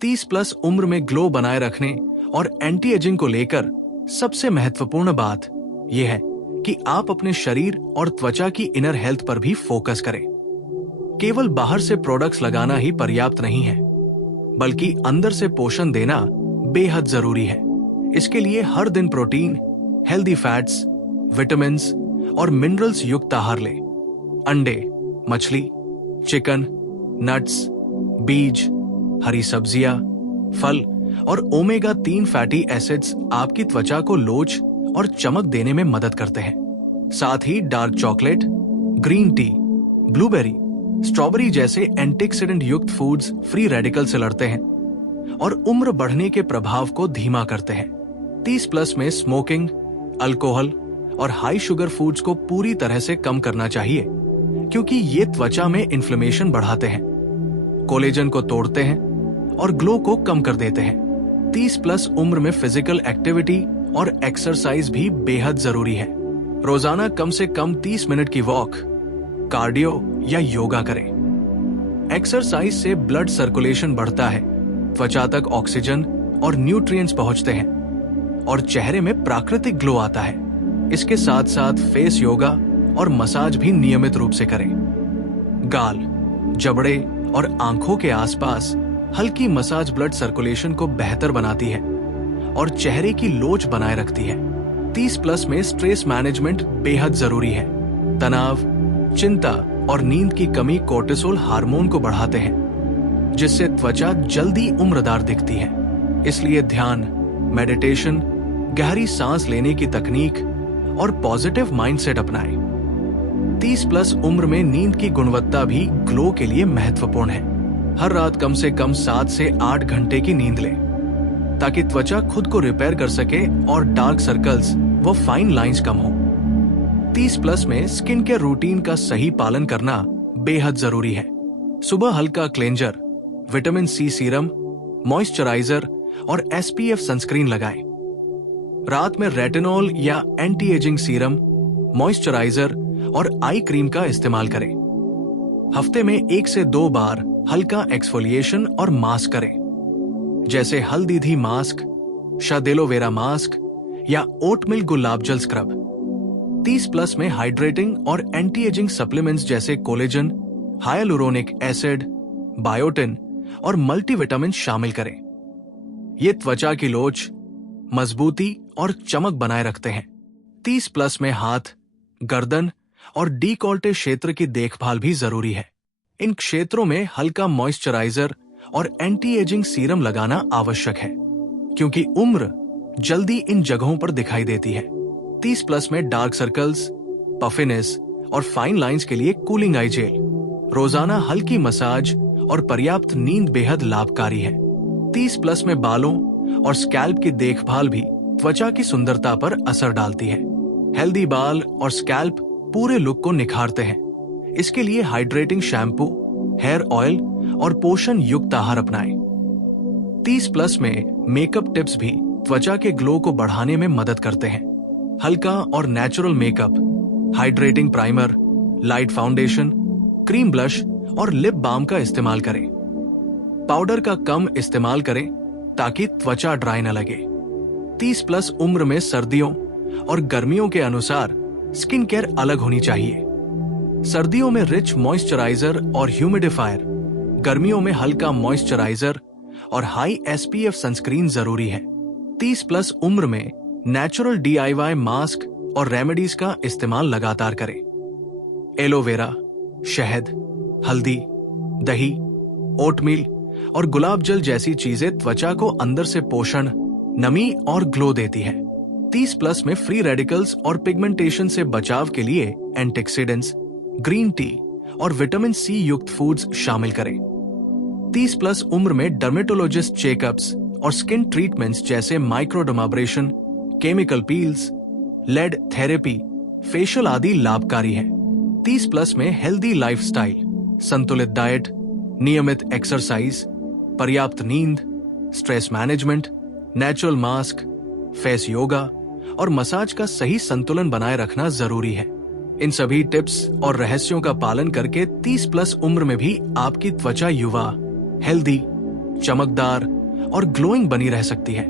30 plus उम्र में glow बनाए रखने और एंटी एजिंग को लेकर सबसे महत्वपूर्ण बात यह है कि आप अपने शरीर और त्वचा की इनर हेल्थ पर भी फोकस करें। केवल बाहर से प्रोडक्ट्स लगाना ही पर्याप्त नहीं है, बल्कि अंदर से पोषण देना बेहद जरूरी है। इसके लिए हर दिन प्रोटीन, हेल्दी फैट्स, विटामिन्स और मिनरल्स युक्त आहार लें। अंडे, मछली, चिकन, नट्स, बीज, हरी सब्जियां, फल और ओमेगा 3 फैटी एसिड्स आपकी त्वचा को लोच और चमक देने में मदद करते हैं। साथ ही dark chocolate, green tea, blueberry, strawberry जैसे एंटीऑक्सीडेंट युक्त फूड्स फ्री रेडिकल से लड़ते हैं और उम्र बढ़ने के प्रभाव को धीमा करते हैं। 30 प्लस में स्मोकिंग, अल्कोहल और हाई शुगर फूड्स को पूरी तरह से कम करना चाहिए, क्योंकि ये त्वचा में इन्फ्लेमेशन बढ़ाते हैं, कोलेजन को तोड़ते हैं और ग्लो को कम कर देते हैं। 30 प्लस उम्र में फिजिकल एक्टिविटी और एक्सरसाइज भी बेहद जरूरी है। रोजाना कम से कम 30 मिनट की वॉक, कार्डियो या योगा करें। एक्सरसाइज से ब्लड सर्कुलेशन बढ़ता है, त्वचा तक ऑक्सीजन और न्यूट्रिएंट्स पहुंचते हैं और चेहरे में प्राकृतिक ग्लो आता है। इसके साथ साथ फेस योगा और मसाज भी नियमित रूप से करें। गाल, जबड़े और आंखों के आसपास हल्की मसाज ब्लड सर्कुलेशन को बेहतर बनाती है और चेहरे की लोच बनाए रखती है। 30 प्लस में स्ट्रेस मैनेजमेंट बेहद जरूरी है। तनाव, चिंता और नींद की कमी कोर्टिसोल हार्मोन को बढ़ाते हैं, जिससे त्वचा जल्दी उम्रदार दिखती है। इसलिए ध्यान, मेडिटेशन, गहरी सांस लेने की तकनीक और पॉजिटिव माइंडसेट अपनाएं। 30 प्लस उम्र में नींद की गुणवत्ता भी ग्लो के लिए महत्वपूर्ण है। हर रात कम से कम 7 से 8 घंटे की नींद लें, ताकि त्वचा खुद को रिपेयर कर सके और डार्क सर्कल्स व फाइन लाइंस कम हो। 30 प्लस में स्किन केयर रूटीन का सही पालन करना बेहद जरूरी है। सुबह हल्का cleanser, vitamin C serum, moisturiser और SPF सनस्क्रीन लगाएं। रात में रेटिनॉल या एंटी एजिंग सीरम, मॉइस्चराइजर और आई क्रीम का इस्तेमाल करें। हफ्ते में 1 से 2 बार हल्का एक्सफोलिएशन और मास्क करें, जैसे हल्दीघी मास्क, शहद एलोवेरा मास्क या ओटमिल गुलाब जल स्क्रब। 30 प्लस में हाइड्रेटिंग और एंटी एजिंग सप्लीमेंट्स जैसे कोलेजन, हाइलुरोनिक एसिड, बायोटिन और मल्टीविटामिन शामिल करें। ये त्वचा की लोच, मजबूती और चमक बनाए रखते हैं। 30 प्लस में हाथ, गर्दन और डीकोल्टे क्षेत्र की देखभाल भी जरूरी है। इन क्षेत्रों में हल्का मॉइस्चराइजर और एंटी एजिंग सीरम लगाना आवश्यक है, क्योंकि उम्र जल्दी इन जगहों पर दिखाई देती है। 30 प्लस में डार्क सर्कल्स, पफिनेस और फाइन लाइंस के लिए कूलिंग आई जेल, रोजाना हल्की मसाज और पर्याप्त नींद बेहद लाभकारी है। 30 प्लस में बालों और स्कैल्प की देखभाल भी त्वचा की सुंदरता पर असर डालती है। हेल्दी बाल और स्कैल्प पूरे लुक को निखारते हैं। इसके लिए हाइड्रेटिंग शैम्पू, हेयर ऑयल और पोषण युक्त आहार अपनाएं। 30 प्लस में मेकअप टिप्स भी त्वचा के ग्लो को बढ़ाने में मदद करते हैं। हल्का और natural makeup, hydrating primer, light foundation, cream blush और लिप बाम का इस्तेमाल करें। पाउडर का कम इस्तेमाल करें ताकि त्वचा ड्राई न लगे। 30 प्लस उम्र में सर्दियों और गर्मियों के अनुसार स्किन केयर अलग होनी चाहिए। सर्दियों में रिच मॉइस्चराइजर और ह्यूमिडिफायर, गर्मियों में हल्का मॉइस्चराइजर और हाई SPF सनस्क्रीन जरूरी है। 30 प्लस उम्र में नेचुरल DIY मास्क और रेमेडीज का इस्तेमाल लगातार करें। एलोवेरा, शहद, हल्दी, दही, ओटमील और गुलाब जल जैसी चीजें त्वचा को अंदर से पोषण, नमी और ग्लो देती है। 30 प्लस में फ्री रेडिकल्स और पिगमेंटेशन से बचाव के लिए एंटीऑक्सीडेंट्स, ग्रीन टी और विटामिन C युक्त फूड्स शामिल करें। 30 प्लस उम्र में डर्मेटोलॉजिस्ट चेकअप्स और स्किन ट्रीटमेंट्स जैसे microdermabrasion, chemical peels, LED therapy, facial आदि लाभकारी है। 30 प्लस में हेल्दी लाइफस्टाइल, संतुलित डाइट, नियमित एक्सरसाइज, पर्याप्त नींद, stress management, natural mask, face yoga और मसाज का सही संतुलन बनाए रखना जरूरी है। इन सभी टिप्स और रहस्यों का पालन करके 30 प्लस उम्र में भी आपकी त्वचा युवा, हेल्दी, चमकदार और ग्लोइंग बनी रह सकती है।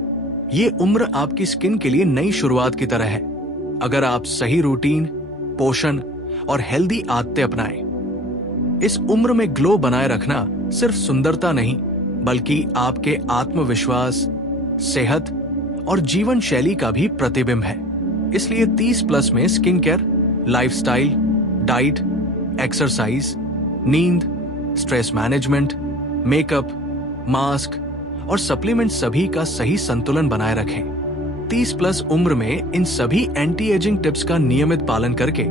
ये उम्र आपकी स्किन के लिए नई शुरुआत की तरह है, अगर आप सही रूटीन, पोषण और हेल्दी आदतें अपनाएं। इस उम्र में ग्लो बनाए रखना सिर्फ सुंदरता नहीं, बल्कि आपके आत्मविश्वास, सेहत और जीवन शैली का भी प्रतिबिंब है। इसलिए 30 प्लस में skin care, lifestyle, diet, exercise, नींद, स्ट्रेस मैनेजमेंट, मेकअप, मास्क और सप्लीमेंट सभी का सही संतुलन बनाए रखें। 30 प्लस उम्र में इन सभी एंटी एजिंग टिप्स का नियमित पालन करके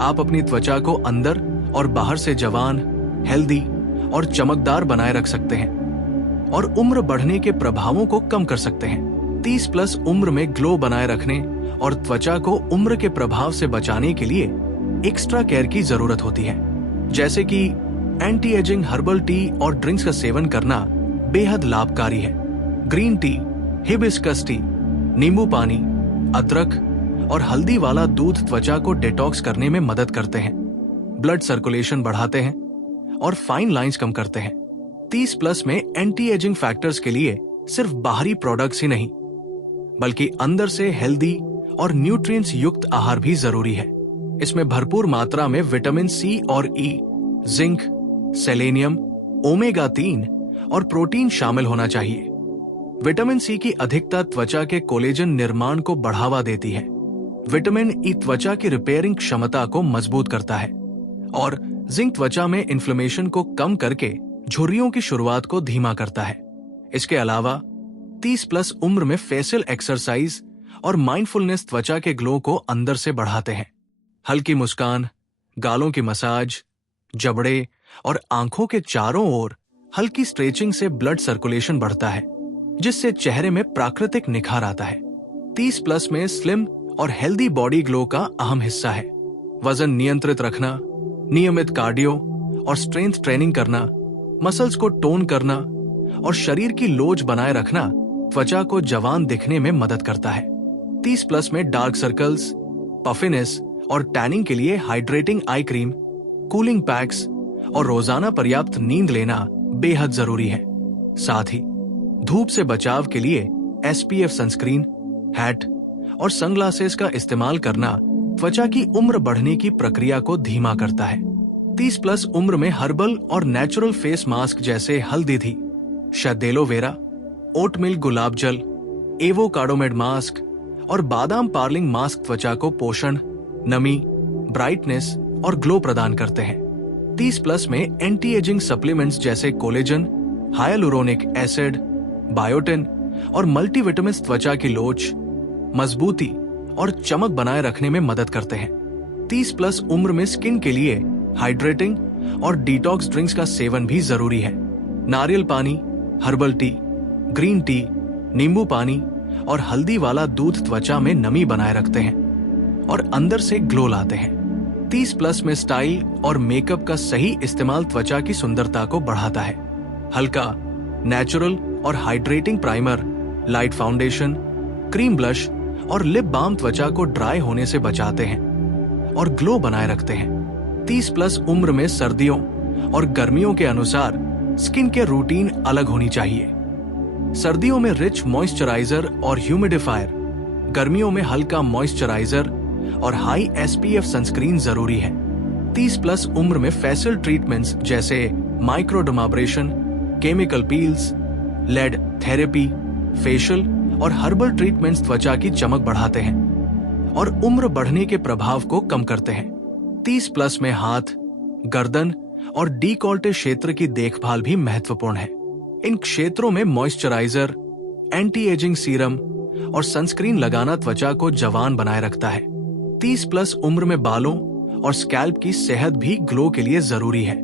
आप अपनी त्वचा को अंदर और बाहर से जवान, हेल्दी और चमकदार बनाए रख सकते हैं और उम्र बढ़ने के प्रभावों को कम कर सकते हैं। 30 प्लस उम्र में ग्लो बनाए रखने और त्वचा को उम्र के प्रभाव से बचाने के लिए एक्स्ट्रा केयर की जरूरत होती है, जैसे कि एंटी एजिंग हर्बल टी और ड्रिंक्स का सेवन करना बेहद लाभकारी है। ग्रीन टी, हिबिस्कस टी, नींबू पानी, अदरक और हल्दी वाला दूध त्वचा को डिटॉक्स करने में मदद करते हैं, ब्लड सर्कुलेशन बढ़ाते हैं और फाइन लाइंस कम करते हैं। 30 प्लस में एंटी एजिंग फैक्टर्स के लिए सिर्फ बाहरी प्रोडक्ट्स ही नहीं, बल्कि अंदर से हेल्दी और न्यूट्रिएंट्स युक्त आहार भी जरूरी है। इसमें भरपूर मात्रा में विटामिन सी और ई, जिंक, सेलेनियम, ओमेगा 3 और प्रोटीन शामिल होना चाहिए। विटामिन सी की अधिकता त्वचा के कोलेजन निर्माण को बढ़ावा देती है। विटामिन ई त्वचा की रिपेयरिंग क्षमता को मजबूत करता है और जिंक त्वचा में इन्फ्लेमेशन को कम करके झुर्रियों की शुरुआत को धीमा करता है। इसके अलावा 30 प्लस उम्र में फेशियल एक्सरसाइज और माइंडफुलनेस त्वचा के ग्लो को अंदर से बढ़ाते हैं। हल्की मुस्कान, गालों की मसाज, जबड़े और आंखों के चारों ओर हल्की स्ट्रेचिंग से ब्लड सर्कुलेशन बढ़ता है, जिससे चेहरे में प्राकृतिक निखार आता है। 30 प्लस में स्लिम और हेल्दी बॉडी ग्लो का अहम हिस्सा है। वजन नियंत्रित रखना, नियमित कार्डियो और स्ट्रेंथ ट्रेनिंग करना, मसल्स को टोन करना और शरीर की लोच बनाए रखना त्वचा को जवान दिखने में मदद करता है। 30 प्लस में डार्क सर्कल्स, पफिनेस और टैनिंग के लिए hydrating eye cream, cooling PACS और रोजाना पर्याप्त नींद लेना बेहद जरूरी है। साथ ही धूप से बचाव के लिए SPF सनस्क्रीन, हैट और सनग्लासेस का इस्तेमाल करना त्वचा की उम्र बढ़ने की प्रक्रिया को धीमा करता है। 30 प्लस उम्र में हर्बल और नेचुरल फेस मास्क जैसे हल्दीघी, शहद एलोवेरा, ओट मिल्क गुलाब जल, एवोकाडोमेड मास्क और बादाम पार्लिंग मास्क त्वचा को पोषण, नमी, ब्राइटनेस और ग्लो प्रदान करते हैं। 30 प्लस में एंटी एजिंग सप्लीमेंट्स जैसे कोलेजन, हाइलुरोनिक एसिड, बायोटिन और मल्टीविटामिन्स त्वचा की लोच, मजबूती और चमक बनाए रखने में मदद करते हैं। 30 प्लस उम्र में स्किन के लिए हाइड्रेटिंग और डिटॉक्स ड्रिंक्स का सेवन भी जरूरी है। नारियल पानी, हर्बल टी, ग्रीन टी, नींबू पानी और हल्दी वाला दूध त्वचा में नमी बनाए रखते हैं और अंदर से ग्लो लाते हैं। 30 प्लस में स्टाइल और मेकअप का सही इस्तेमाल त्वचा की सुंदरता को बढ़ाता है। हल्का, नेचुरल और hydrating primer, light foundation, cream blush और लिप बाम त्वचा को ड्राई होने से बचाते हैं और ग्लो बनाए रखते हैं। 30 प्लस उम्र में सर्दियों और गर्मियों के अनुसार स्किन केयर रूटीन अलग होनी चाहिए। सर्दियों में रिच मॉइस्चराइजर और ह्यूमिडिफायर, गर्मियों में हल्का मॉइस्चराइजर और हाई SPF सनस्क्रीन जरूरी है। 30 प्लस उम्र में फेशियल ट्रीटमेंट्स जैसे microdermabrasion, chemical peels, LED therapy, facial और हर्बल ट्रीटमेंट्स त्वचा की चमक बढ़ाते हैं और उम्र बढ़ने के प्रभाव को कम करते हैं। 30 प्लस में हाथ, गर्दन और डीकोल्टे क्षेत्र की देखभाल भी महत्वपूर्ण है। इन क्षेत्रों में मॉइस्चराइजर, एंटी एजिंग सीरम और सनस्क्रीन लगाना त्वचा को जवान बनाए रखता है। 30 प्लस उम्र में बालों और स्कैल्प की सेहत भी ग्लो के लिए जरूरी है।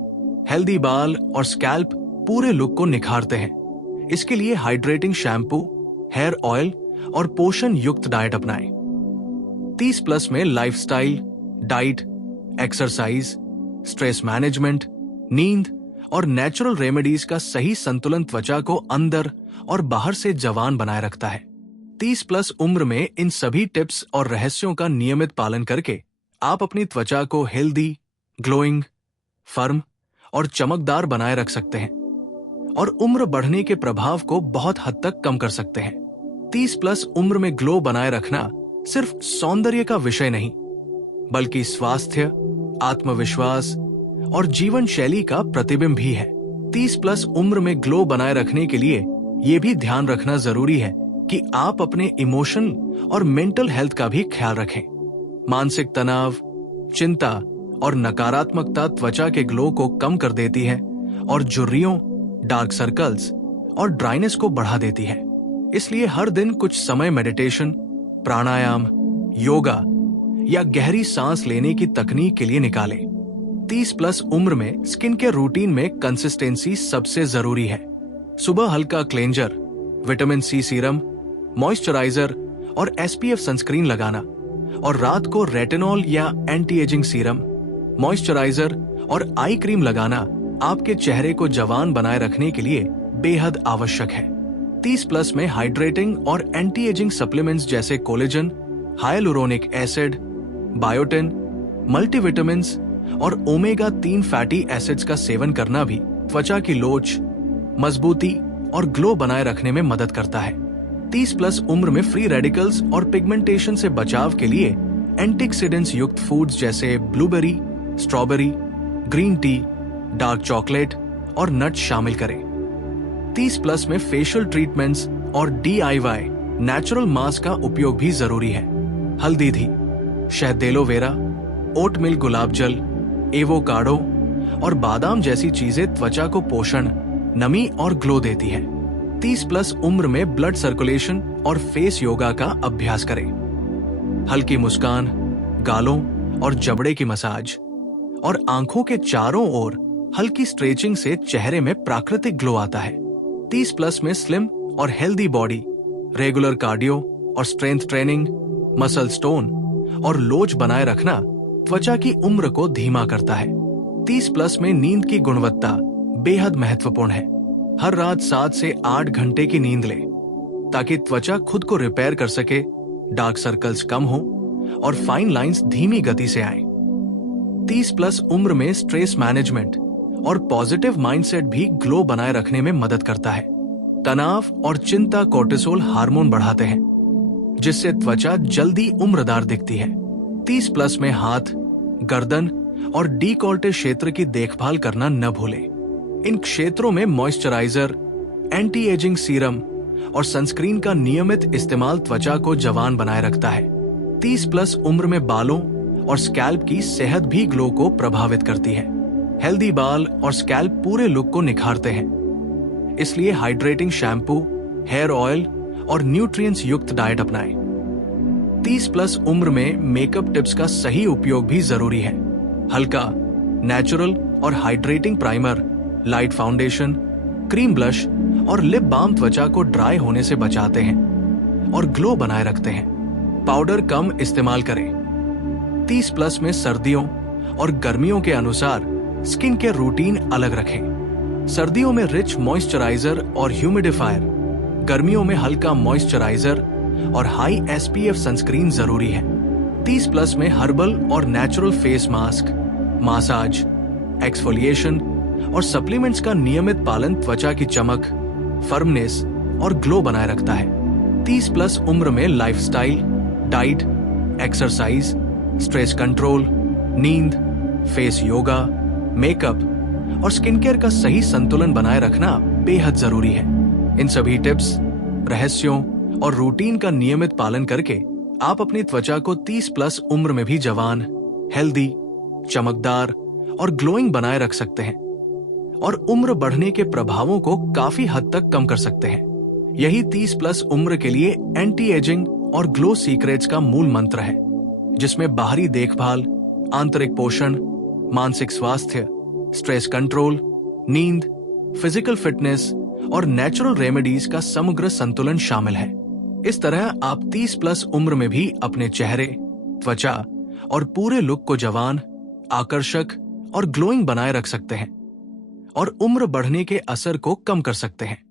हेल्दी बाल और स्कैल्प पूरे लुक को निखारते हैं। इसके लिए हाइड्रेटिंग शैम्पू, हेयर ऑयल और पोषण युक्त डाइट अपनाएं। 30 प्लस में lifestyle, diet, exercise, stress management, नींद और नेचुरल रेमेडीज का सही संतुलन त्वचा को अंदर और बाहर से जवान बनाए रखता है। 30 प्लस उम्र में इन सभी टिप्स और रहस्यों का नियमित पालन करके आप अपनी त्वचा को हेल्दी, ग्लोइंग, फर्म और चमकदार बनाए रख सकते हैं और उम्र बढ़ने के प्रभाव को बहुत हद तक कम कर सकते हैं। 30 प्लस उम्र में ग्लो बनाए रखना सिर्फ सौंदर्य का विषय नहीं, बल्कि स्वास्थ्य, आत्मविश्वास और जीवन शैली का प्रतिबिंब भी है। 30 प्लस उम्र में ग्लो बनाए रखने के लिए ये भी ध्यान रखना जरूरी है कि आप अपने इमोशन और मेंटल हेल्थ का भी ख्याल रखें। मानसिक तनाव, चिंता और नकारात्मकता त्वचा के ग्लो को कम कर देती है और झुर्रियों, डार्क सर्कल्स और ड्राइनेस को बढ़ा देती है। इसलिए हर दिन कुछ समय मेडिटेशन, प्राणायाम, योगा या गहरी सांस लेने की तकनीक के लिए निकालें। 30 प्लस उम्र में स्किन केयर रूटीन में कंसिस्टेंसी सबसे जरूरी है। सुबह हल्का cleanser, vitamin C serum, moisturiser और SPF सनस्क्रीन लगाना और रात को रेटिनॉल या एंटी एजिंग सीरम, मॉइस्चराइजर और आई क्रीम लगाना आपके चेहरे को जवान बनाए रखने के लिए बेहद आवश्यक है। 30 प्लस में हाइड्रेटिंग और एंटी एजिंग सप्लीमेंट्स जैसे collagen, hyaluronic acid, biotin, multivitamins और ओमेगा 3 फैटी एसिड्स का सेवन करना भी त्वचा की लोच, मजबूती और ग्लो बनाए रखने में मदद करता है। 30 प्लस उम्र में फ्री रेडिकल्स और पिगमेंटेशन से बचाव के लिए एंटीऑक्सीडेंट्स युक्त फूड्स जैसे blueberry, strawberry, green tea, dark chocolate और नट्स शामिल करें। 30 प्लस में फेशियल ट्रीटमेंट्स और DIY नेचुरल मास्क का उपयोग भी जरूरी है। हल्दी धी, शहद एलोवेरा, ओटमिल गुलाब जल, एवोकाडो और बादाम जैसी चीजें त्वचा को पोषण, नमी और ग्लो देती है। 30 प्लस उम्र में ब्लड सर्कुलेशन और फेस योगा का अभ्यास करें। हल्की मुस्कान, गालों और जबड़े की मसाज और आंखों के चारों ओर हल्की स्ट्रेचिंग से चेहरे में प्राकृतिक ग्लो आता है। 30 प्लस में स्लिम और हेल्दी बॉडी, रेगुलर कार्डियो और स्ट्रेंथ ट्रेनिंग, मसल स्टोन और लोच बनाए रखना त्वचा की उम्र को धीमा करता है। 30 प्लस में नींद की गुणवत्ता बेहद महत्वपूर्ण है। हर रात 7 से 8 घंटे की नींद लें ताकि त्वचा खुद को रिपेयर कर सके, डार्क सर्कल्स कम हो और फाइन लाइंस धीमी गति से आए। 30 प्लस उम्र में स्ट्रेस मैनेजमेंट और पॉजिटिव माइंडसेट भी ग्लो बनाए रखने में मदद करता है। तनाव और चिंता कोर्टिसोल हार्मोन बढ़ाते हैं, जिससे त्वचा जल्दी उम्रदार दिखती है। 30 प्लस में हाथ, गर्दन और डीकोल्टे क्षेत्र की देखभाल करना न भूलें। इन क्षेत्रों में मॉइस्चराइजर, एंटी एजिंग सीरम और सनस्क्रीन का नियमित इस्तेमाल त्वचा को जवान बनाए रखता है। 30 प्लस उम्र में बालों और स्कैल्प की सेहत भी ग्लो को प्रभावित करती है। हेल्दी बाल और स्कैल्प पूरे लुक को निखारते हैं, इसलिए हाइड्रेटिंग शैम्पू, हेयर ऑयल और न्यूट्रिएंट्स युक्त डाइट अपनाएं। 30 प्लस उम्र में मेकअप टिप्स का सही उपयोग भी जरूरी है। हल्का, नेचुरल और hydrating primer, light foundation, cream blush और लिप बाम त्वचा को ड्राई होने से बचाते हैं और ग्लो बनाए रखते हैं। पाउडर कम इस्तेमाल करें। 30 प्लस में सर्दियों और गर्मियों के अनुसार स्किन केयर रूटीन अलग रखें। सर्दियों में रिच मॉइस्चराइजर और ह्यूमिडिफायर, गर्मियों में हल्का मॉइस्चराइजर और हाई SPF सनस्क्रीन जरूरी है। 30 प्लस में हर्बल और natural face mask, massage, exfoliation और सप्लीमेंट्स का नियमित पालन त्वचा की चमक, फर्मनेस और ग्लो बनाए रखता है। 30 प्लस उम्र में lifestyle, diet, exercise, stress control, नींद, फेस योगा, मेकअप और स्किन केयर का सही संतुलन बनाए रखना बेहद जरूरी है। इन सभी टिप्स, रहस्यों और रूटीन का नियमित पालन करके आप अपनी त्वचा को 30 प्लस उम्र में भी जवान, हेल्दी, चमकदार और ग्लोइंग बनाए रख सकते हैं और उम्र बढ़ने के प्रभावों को काफी हद तक कम कर सकते हैं। यही 30 प्लस उम्र के लिए एंटी एजिंग और ग्लो सीक्रेट्स का मूल मंत्र है, जिसमें बाहरी देखभाल, आंतरिक पोषण, मानसिक स्वास्थ्य, स्ट्रेस कंट्रोल, नींद, फिजिकल फिटनेस और नेचुरल रेमेडीज का समग्र संतुलन शामिल है। इस तरह आप 30 प्लस उम्र में भी अपने चेहरे, त्वचा और पूरे लुक को जवान, आकर्षक और ग्लोइंग बनाए रख सकते हैं और उम्र बढ़ने के असर को कम कर सकते हैं।